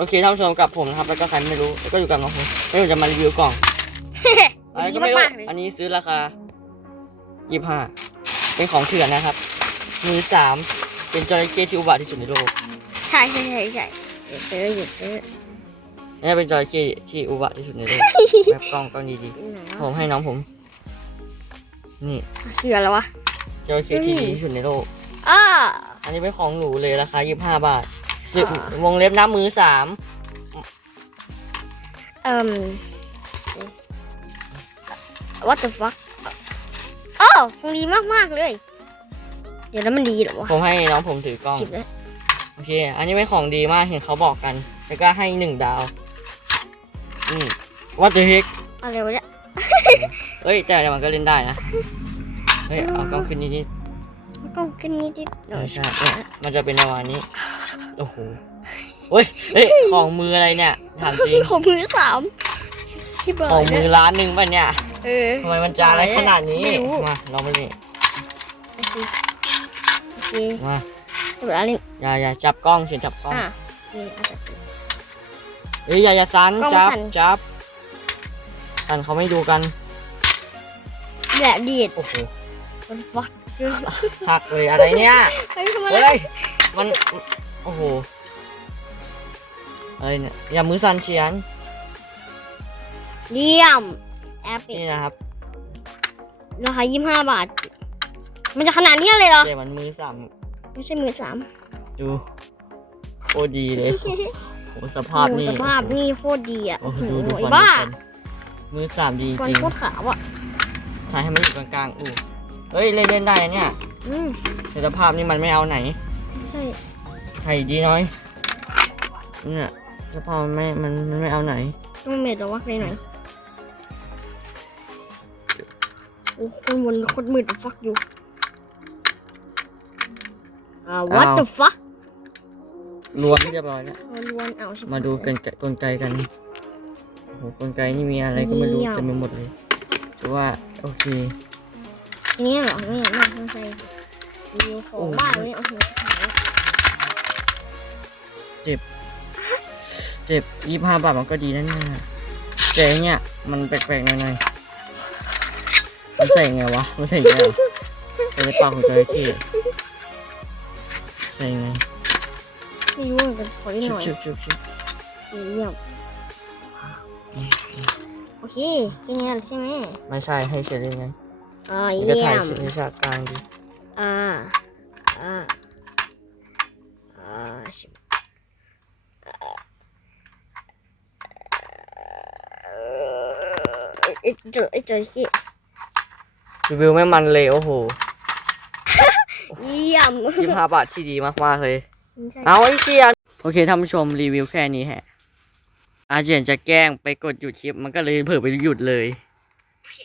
โอเคท่านผู้ชมกับผมนะครับแล้วก็ใครไม่รู้แล้วก็อยู่กับน้องผมแล้วผมจะมารีวิวกล่องอะไรดีก็ไม่รู้มากๆเลยอันนี้ซื้อราคายี่ห้าเป็นของเถื่อนนะครับ มือสามเป็นจอยเกที่อุบาทที่สุดในโลกใช่ใช่ใช่ใช่อย่าซื้ออย่าซื้อนี่เป็นจอยเกที่อุบาทที่สุดในโลกแบบกล้องกล้องดีไหนๆผวะมให้น้องผม นี่คืออะไรวะจอยเกที่เฮ้ยดีที่สุดในโลกอ้าอันนี้เป็นของหรูเลยราคายี่ห้าบาท ซื้ออ่าวงเล็บน้ำมือสามเอ่ม what the fuck โอ้คงดีมากมากๆเลย เดี๋ยวแล้วมันดีเหรอวะ ผมให้น้องผมถือกล้อง ชิบแล้วโอเค อันนี้เป็นของดีมาก เห็นเขาบอกกัน แล้วก็ให้หนึ่งดาวนี่วัตถุเฮกอะไรวะเนี่ยเอ้ย แต่มันก็เล่นได้นะ เฮ้ย เอากล้องขึ้นนิดนิดมันก็ขึ้นนิดนิดหน่อยใช่เนี่ยมันจะเป็นประมาณนี้ โอ้โหเฮ้ยเฮ้ยของมืออะไรเนี่ยถามจริงของมือสามที่บอกของมือเนี่ยล้านหนึ่งป่ะเนี่ยเออทำไมมันจะอะไรขนาดนี้ไม่รู้มาลองไปนี่โอเคโอเคมาจบแล้วนี่อย่าอย่าจับกล้องเฉียนจับกล้องอะนี่อาจจะเฮ้ยอย่าอย่าซันกล้องจับสั่นจับซันเขาไม่ดูกันแบบดีดโอ้โหมันฟักหักเลยอะไรเนี่ยเฮ้ยทำไมเฮ้ยมัน โอ้โหอะไรเนี่ยอย่ามือสั่นเฉียนเยี่ยมแอปนี่นะครับราคายี่ห้าบาท มันจะขนาดนี้เลยเหรอเดี๋ยวมันมือสั่นไม่ใช่มือสามดูโคตรดีเลยโอ้สภาพโอ้นี่สภาพนี่โคตรดีอะโอ้โอ้โหโหดูดูไอ้ฟันบ้าดูฟันมือสามดีจฟันริงโคตรขาวอะถ่ายให้มันอยู่กลางๆอู้เฮ้ยเล่นเล่นได้นะเนี่ยอืมแต่สภาพนี่มันไม่เอาไหนใช่ ไข่ดีน้อยเนี่ยสภาพมันไม่มันมันไม่เอาไหน ต้องเม็ดหรอวะในไหนโอ้คนบนโคตรมืดฟักอยู่อ่า what the fuck รวมเรียบร้อยแล้ว เอาล้วนเอาใช่ไหมาดูกันกลไกกันโอ้โหกลไกนี่มีอะไรก็ไม่รู้เยี่ยม เต็มไปหมดเลยแต่ว่าโอเค ทีนี้เหรอไม่ไม่ต้องใส่ดูของโอ้โหบ้านนี่โอ้โห ขาวเจ็บยี่ห้าบาทมันก็ดีนะเนี่ยแต่อันเนี่ย มันแปลกๆหน่อยๆมันใส่ไงวะ มันใส่ไงวะใส่ในปากของจระเข้ใส่ไงไม่รู้เหมือนกันขอนิดหชุบน่อยชุบชุบชุบเยี่ยมโอเคแค่นี้แหละใช่ไหมไม่ใช่ให้เฉยเลยไงอ่ามันก็เยี่ยถ่ายมในฉากกลางดีอ่าอ่าอ่าชิบเอ่อ ไอ้เจอไอ้เจอขี้รีวิวไม่มันเลยโอ้โหเยี่ยมยี่ห้าบาทที่ดีมากๆเลยใช่เอาไอ้เชียโอเคท่านผู้ชมรีวิวแค่นี้แฮะอาเจียนจะแกล้งไปกดหยุดคลิปมันก็เลยเผลอไปหยุดเลยโอเค